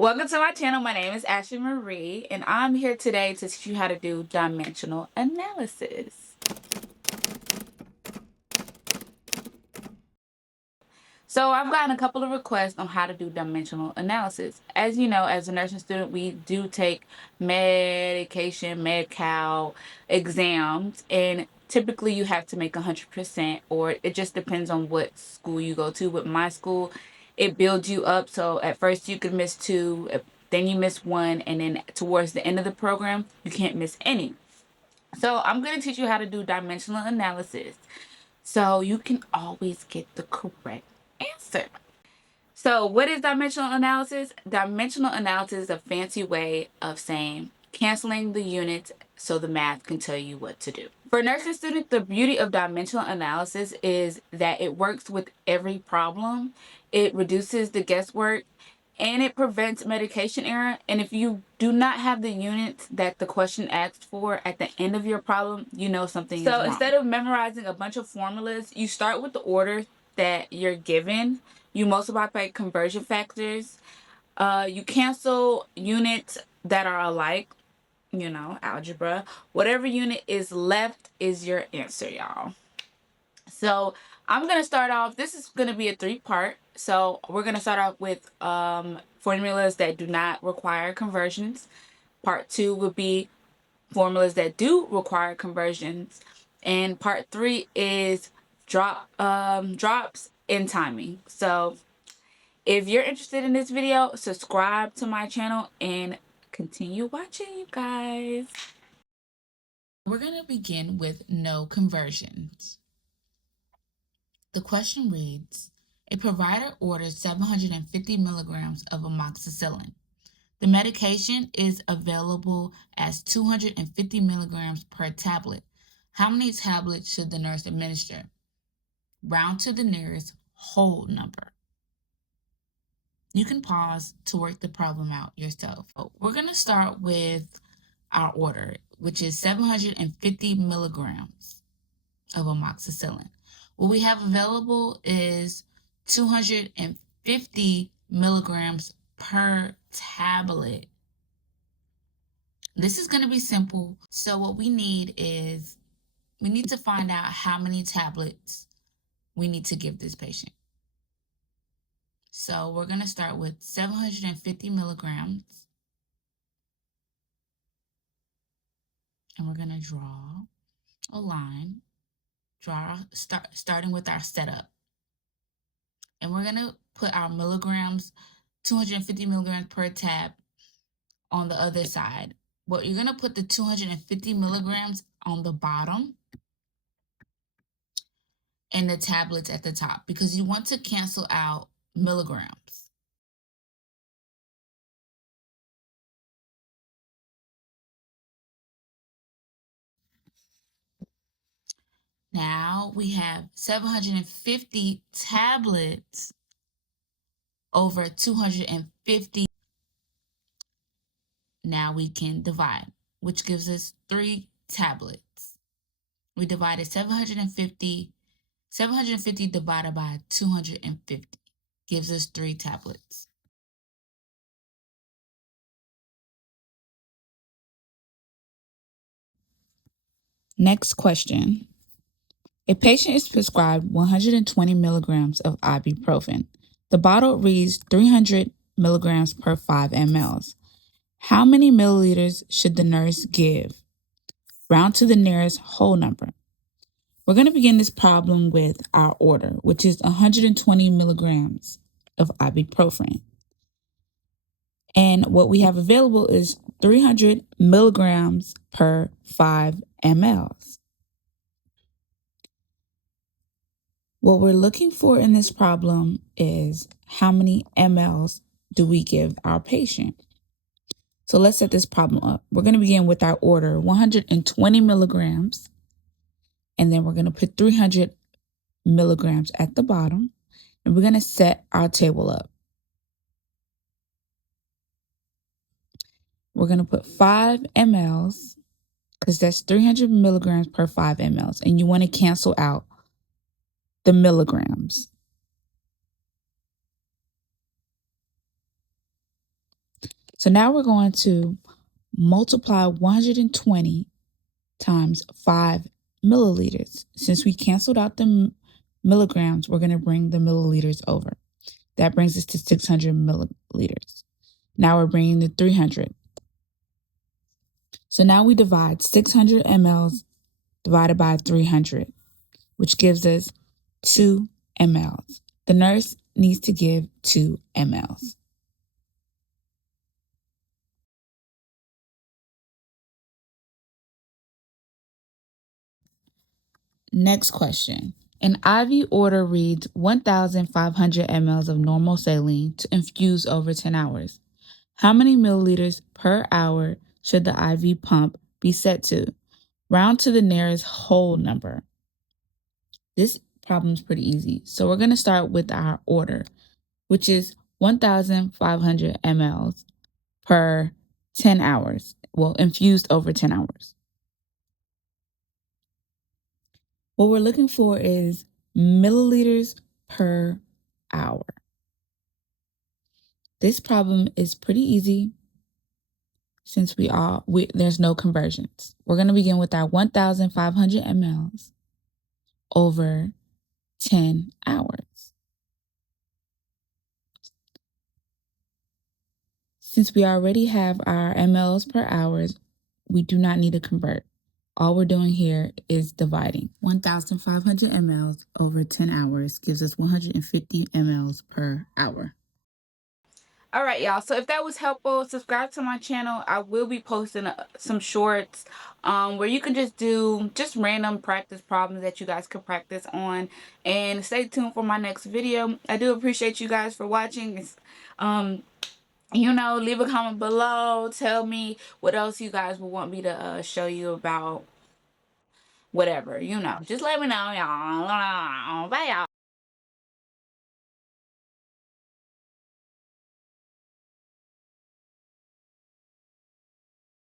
Welcome to my channel. My name is Ashley Marie, and I'm here today to teach you how to do dimensional analysis. So I've gotten a couple of requests on how to do dimensional analysis. As you know, as a nursing student, we do take medication, med-cal exams, and typically you have to make 100%, or it just depends on what school you go to. With my school, it builds you up. So at first you could miss 2, then you miss 1, and then towards the end of the program, you can't miss any. So I'm going to teach you how to do dimensional analysis so you can always get the correct answer. So what is dimensional analysis? Dimensional analysis is a fancy way of saying canceling the units so the math can tell you what to do. For nursing students, the beauty of dimensional analysis is that it works with every problem. It reduces the guesswork and it prevents medication error. And if you do not have the units that the question asked for at the end of your problem, you know something is wrong. So instead of memorizing a bunch of formulas, you start with the order that you're given. You multiply by conversion factors. You cancel units that are alike, algebra. Whatever unit is left is your answer, y'all. So I'm going to start off. This is going to be a 3-part. So we're going to start off with formulas that do not require conversions. Part 2 would be formulas that do require conversions. And part 3 is drops in timing. So if you're interested in this video, subscribe to my channel and continue watching, you guys. We're going to begin with no conversions. The question reads, a provider orders 750 milligrams of amoxicillin. The medication is available as 250 milligrams per tablet. How many tablets should the nurse administer? Round to the nearest whole number. You can pause to work the problem out yourself. We're going to start with our order, which is 750 milligrams of amoxicillin. What we have available is 250 milligrams per tablet. This is going to be simple. So what we need is we need to find out how many tablets we need to give this patient. So we're going to start with 750 milligrams. And we're going to draw a line, starting with our setup. And we're going to put our milligrams, 250 milligrams per tab on the other side. But you're going to put the 250 milligrams on the bottom and the tablets at the top because you want to cancel out milligrams. Now we have 750 tablets over 250. Now we can divide, which gives us 3 tablets. We divided 750 divided by 250 gives us 3 tablets. Next question. A patient is prescribed 120 milligrams of ibuprofen. The bottle reads 300 milligrams per 5 mLs. How many milliliters should the nurse give? Round to the nearest whole number. We're going to begin this problem with our order, which is 120 milligrams of ibuprofen. And what we have available is 300 milligrams per 5 mLs. What we're looking for in this problem is how many mLs do we give our patient? So let's set this problem up. We're going to begin with our order, 120 milligrams, and then we're going to put 300 milligrams at the bottom, and we're going to set our table up. We're going to put 5 mLs, because that's 300 milligrams per 5 mLs, and you want to cancel out the milligrams. So now we're going to multiply 120 times 5 milliliters. Since we canceled out the milligrams, we're going to bring the milliliters over. That brings us to 600 milliliters. Now we're bringing the 300. So now we divide 600 mLs divided by 300, which gives us 2 mLs. The nurse needs to give 2 mLs. Next question. An IV order reads 1,500 mLs of normal saline to infuse over 10 hours. How many milliliters per hour should the IV pump be set to? Round to the nearest whole number. This problem is pretty easy. So we're going to start with our order, which is 1,500 mLs per 10 hours. Well, infused over 10 hours. What we're looking for is milliliters per hour. This problem is pretty easy since there's no conversions. We're going to begin with our 1,500 mLs over 10 hours. Since we already have our mLs per hours, we do not need to convert. All we're doing here is dividing. 1,500 mLs over 10 hours gives us 150 mLs per hour. All right, y'all. So if that was helpful, subscribe to my channel. I will be posting some shorts where you can just do random practice problems that you guys could practice on. And stay tuned for my next video. I do appreciate you guys for watching. Leave a comment below. Tell me what else you guys would want me to show you about. Whatever, just let me know, y'all. Bye, y'all.